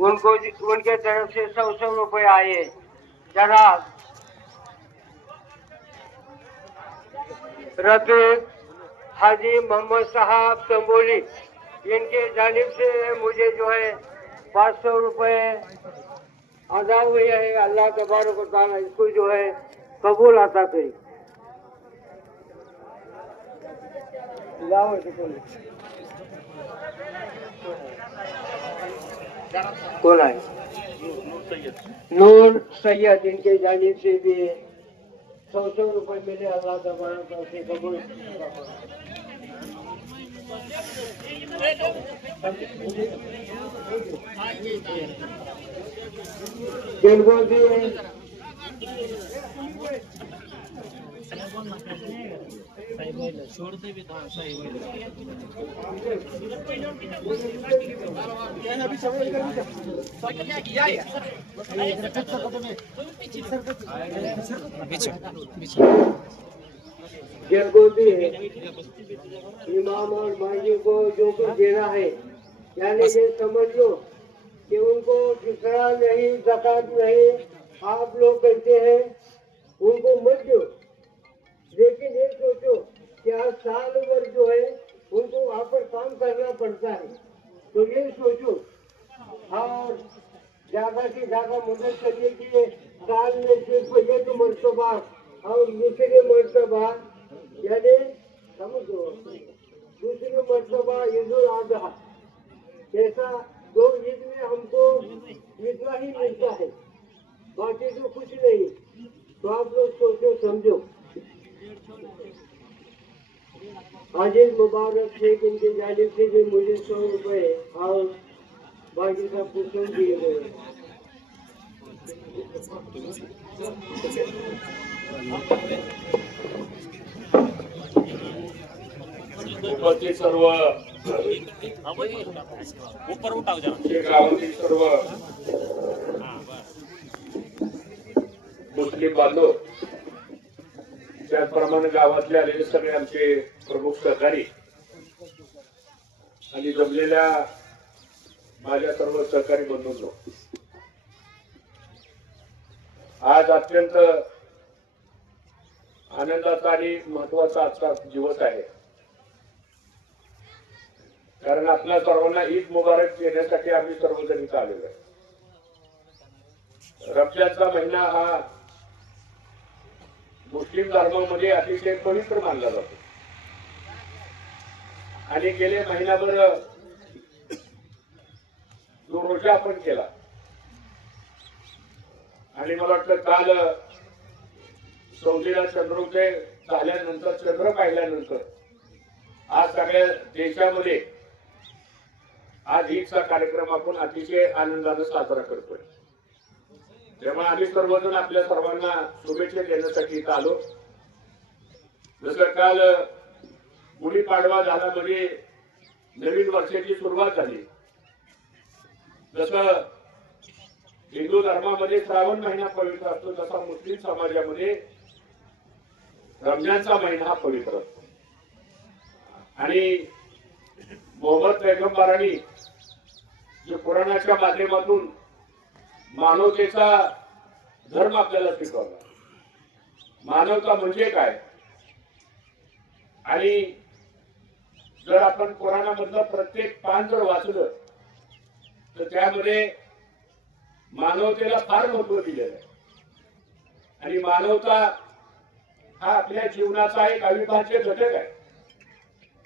उनको उनके तरफ़ से सौ सौ रुपए आए? जनाब रफीक हाजी मोहम्मद साहब तंबोली इनके जानिब से मुझे जो है पाँच सौ रुपये अदा हुए है। अल्लाह तबारक इसको जो है कबूल आता करे। लाओ कोण आहे? नूर सय्यद इनके जानिब से भी सौ सौ रुपये मिले अल्लाह तबारक व कबूल भी इमाम और माजी को जो कुछ देना है यानी ये समझ लो कि उनको फिक्रा नहीं जक़ात नहीं आप लोग करते हैं उनको मत दो। साल भर जो है, उनको वहाँ पर काम करना पड़ता है। तो ये सोचो, और ज़्यादा से ज़्यादा मदद करने के लिए साल में सिर्फ़ एक मरतबा, और दूसरे मरतबा, यानी समझो, दूसरी मरतबा ईद उल अजहा ऐसा दो ईद में हमको इतना ही मिलता है, बाकी तो कुछ नहीं। तो आप लोग सोचो, समझो। अजीज मुबारक शेख इनकी जानिब से भी मुझे सौ रुपए और बाकी सब पुस्तक दिए गए उपस्थित सर्व. ऊपर उठाओ जरा सर्व. मुस्लिम बांधव. त्याचप्रमाणे गावातले आलेले सगळे आमचे प्रमुख सहकारी आणि जमलेल्या माझ्या सर्व सहकारी बंधूंनो आज अत्यंत आनंदाचा आणि महत्त्वाचा आजचा दिवस आहे. कारण आपल्या सर्वांना ईद मुबारक देण्यासाठी आम्ही सर्वजण इथं आलेलो आहे. रमजानचा महिना हा मुस्लिम धर्मामध्ये अतिशय पवित्र मानला जातो. आणि गेले महिनाभर जो रोजा आपण केला. आणि मला वाटतं काल सौदीला चंद्रोदय झाल्यानंतर चंद्र पाहिल्यानंतर आज सगळ्या देशामध्ये आज ईदचा कार्यक्रम आपण अतिशय आनंदाने साजरा करतोय. तेव्हा आम्ही सर्वजण आपल्या सर्वांना शुभेच्छा देण्यासाठी इथं आलो जसं काल गुढीपाडवा झाला म्हणजे नवीन वर्षाची सुरुवात झाली. जसं हिंदू धर्मामध्ये श्रावण महिना पवित्र असतो तसा मुस्लिम समाजामध्ये रमजानचा महिना हा पवित्र असतो. आणि मोहम्मद पैगंबरांनी जे कोरोनाच्या माध्यमातून मानवतेचा धर्म आपल्याला शिकवला. मानवता म्हणजे काय? आणि जर आपण पुराणामधलं प्रत्येक पान जर वाचलं तर त्यामध्ये मानवतेला फार महत्त्व दिलेलं आहे. आणि मानवता हा आपल्या जीवनाचा एक अविभाज्य घटक आहे.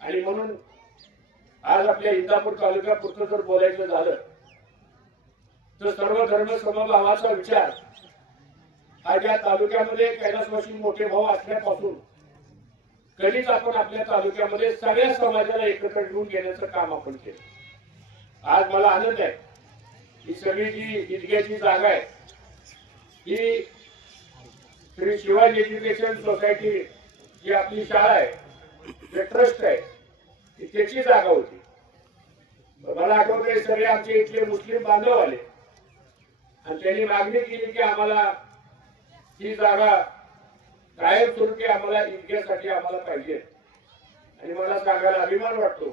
आणि म्हणून आज आपल्या इंदापूर तालुक्यापुरतं जर बोलायचं झालं तर सर्व धर्म समभावाचा विचार हा या तालुक्यामध्ये कैलासवाशी मोठे भाऊ असल्यापासून कधीच आपण आपल्या तालुक्यामध्ये सगळ्या समाजाला एकत्र घेऊन घेण्याचं काम आपण केलं. आज मला आनंद आहे. ही सगळी जी ईदग्याची जागा आहे ही श्री शिवाजी एज्युकेशन सोसायटी जी आपली शाळा आहे जे ट्रस्ट आहे ती त्याची जागा होती. मला आठवत सगळे आमचे इथले मुस्लिम बांधव आले. आणि त्यांनी मागणी केली की आम्हाला ही जागा कायमस्वरूपी आम्हाला इतक्यासाठी आम्हाला पाहिजे. आणि मला सांगायला अभिमान वाटतो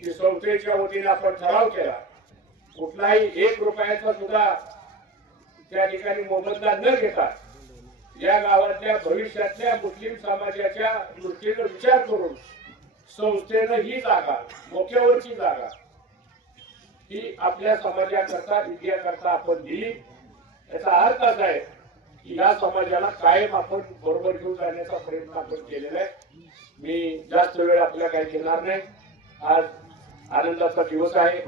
की संस्थेच्या वतीने आपण ठराव केला. कुठलाही एक रुपयाचा सुद्धा त्या ठिकाणी मोबदला न घेता या गावातल्या भविष्यातल्या मुस्लिम समाजाच्या दृष्टीनं विचार करून संस्थेनं ही जागा मोक्यावरची जागा ही आपल्या समाजाकरता विद्याकरता आपण दिली. याचा अर्थ असा आहे की या समाजाला कायम आपण बरोबर घेऊन जाण्याचा प्रयत्न आपण केलेला आहे. मी जास्त वेळ आपल्या काही घेणार नाही. आज आनंदाचा दिवस आहे.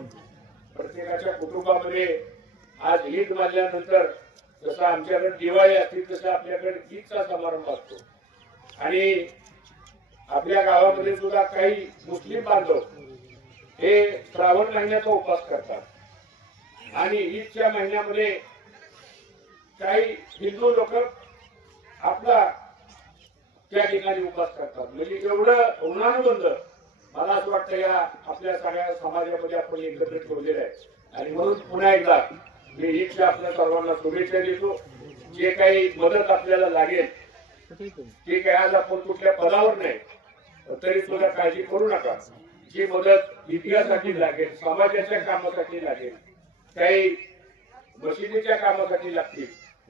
प्रत्येकाच्या कुटुंबामध्ये आज ईद मानल्यानंतर जसं आमच्याकडे दिवाळी असते तसं आपल्याकडे ईदचा समारंभ असतो. आणि आपल्या गावामध्ये सुद्धा काही मुस्लिम बांधव हे श्रावण महिन्याचा उपास करतात. आणि ईदच्या महिन्यामध्ये काही हिंदू लोक आपला त्या ठिकाणी उपास करतात. म्हणजे एवढं ऋणानुबंध मला असं वाटतं या आपल्या सगळ्या समाजामध्ये आपण एकत्र ठेवलेलं आहे. आणि म्हणून पुन्हा एकदा मी ईदच्या आपल्या सर्वांना शुभेच्छा देतो. जे काही मदत आपल्याला लागेल ते काही आज आपण कुठल्या पदावर नाही तरी सुद्धा काळजी करू नका. जी मदत इतिहासासाठी लागेल समाजाच्या कामासाठी लागेल काही मशिदीच्या कामासाठी लागतील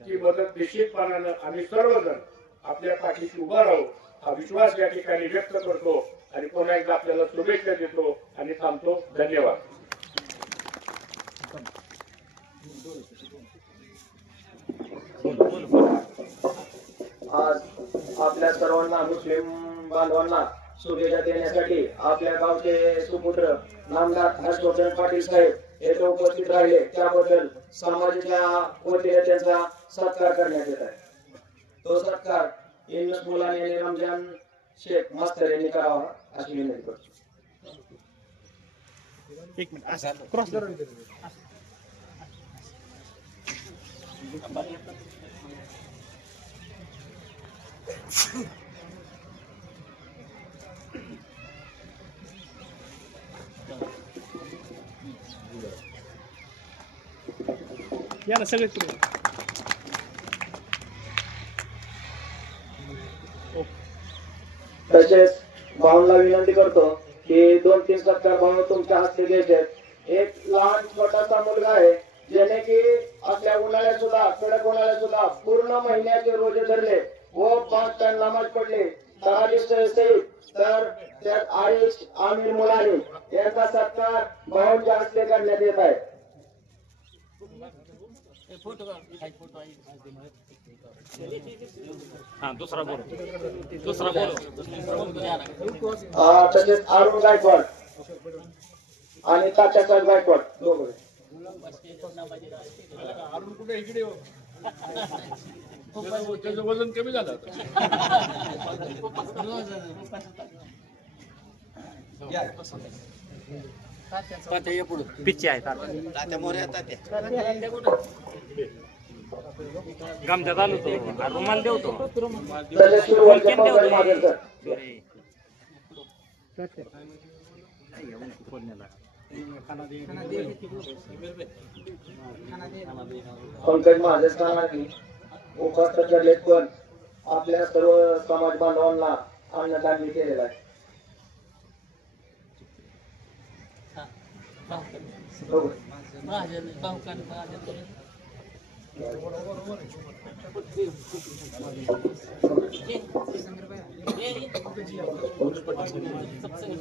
ती मदत निश्चितपणानं आम्ही सर्वजण आपल्या पाठीशी उभा राहू हा विश्वास या ठिकाणी व्यक्त करतो आणि पुन्हा एकदा आपल्याला शुभेच्छा देतो आणि थांबतो. धन्यवाद. आज आपल्या सर्वांना मुस्लिम बांधवांना शुभेच्छा देण्यासाठी आपल्या गावचे सुपुत्र नामदार हर्षवर्धन पाटील साहेब येथे उपस्थित राहिले. त्याबद्दल समाजाच्या वतीने त्यांचा सत्कार करण्यात येत आहे. तो सत्कार इंग्लिश मुलांनी रमजान शेख मास्तर यांनी करावा अशी विनंती करतो. एक मिनिट या ना सगळे पुढे तसेच भाऊंना विनंती करतो की दोन तीन सत्कार भाऊ तुमच्या हस्ते घ्यायचे एक लहान छोटासा मुलगा आहे ज्याने की आपल्या उन्हाळ्यात सुद्धा कडक उन्हाळ्यात सुद्धा पूर्ण महिन्याचे रोजे धरले. व पाच टन नमाज पडले तर त्यात आयुष आमिर मुलानी यांचा सत्कार भाऊंच्या हस्ते करण्यात येत आहे. हा दुसरा बोल. दुसरा बोल. अं, तसेच अरुण गायकवाड आणि तात्यासाहेब गायकवाड दोघं. त्याचं वजन कमी झालं पिच्ची आहे गमजा चालू तो. रुमाल देवतो. पंकज महाजन उपस्थित पण आपल्या सर्व समाज बांधवांना अन्नदान केलेला आहे.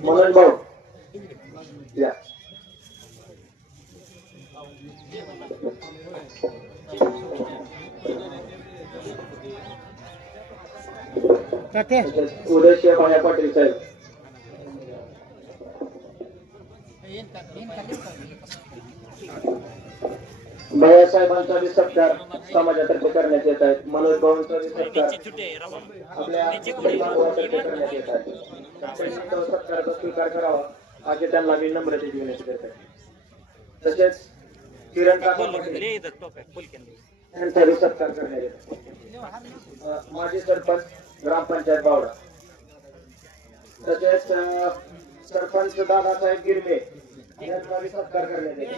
मनोज भाऊ या उदय पाटील साहेब भैयासाहेबांचा बी सत्कार समाजातर्फे करण्यात येत आहे. मनोज भाऊंचा बी सत्कार आपल्या करण्यात येत आहे. सत्काराचा स्वीकार करावा. असे त्यांना मी नम्रतेची विनंती करत आहे. तसेच किरण यांचा बी सत्कार करण्यात येत माजी सरपंच ग्रामपंचायत बावडा. तसेच सरपंच दादासाहेब गिरमे यांचा बी सत्कार करण्यात येत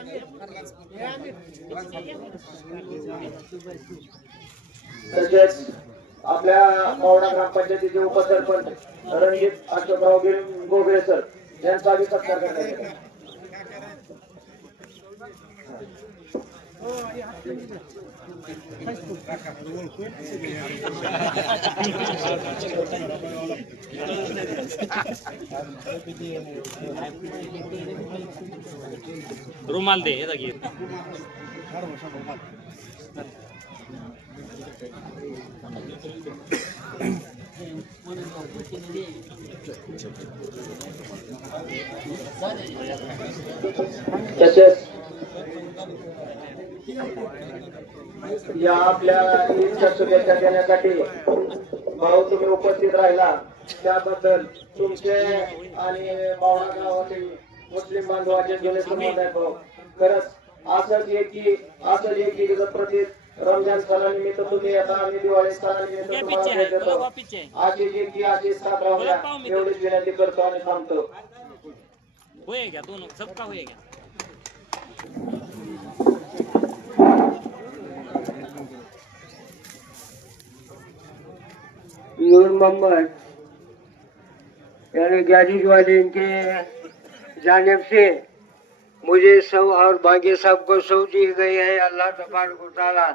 तसेच आपल्या मावळा ग्रामपंचायतीचे उपसरपंच रणजित अशोकराव गिर- गोगळे सर यांचा बी सत्कार करण्यात येत रुमाल दे हे घे तसेच या आपल्या ईदच्या शुभेच्छा देण्यासाठी भाऊ तुम्ही उपस्थित राहिला. त्याबद्दल तुमचे आणि पावणा गावातील मुस्लिम बांधवाचे जुने संबंध आहेत भाऊ. खरंच असंच एकी असंच एकी प्रति रमजान सणानिमित्त तुम्ही येता आणि दिवाळी सणानिमित्त तुम्हाला भेट देतो. अशी एकी अशी साथ राहूया एवढीच विनंती करतो आणि थांबतो. होएगा दोनों सबका होएगा नूर मोहम्मद यानी गैरेज वाले इनके जानब से मुझे सब और बाकी सबको सब दी गई है अल्लाह तबारक ताला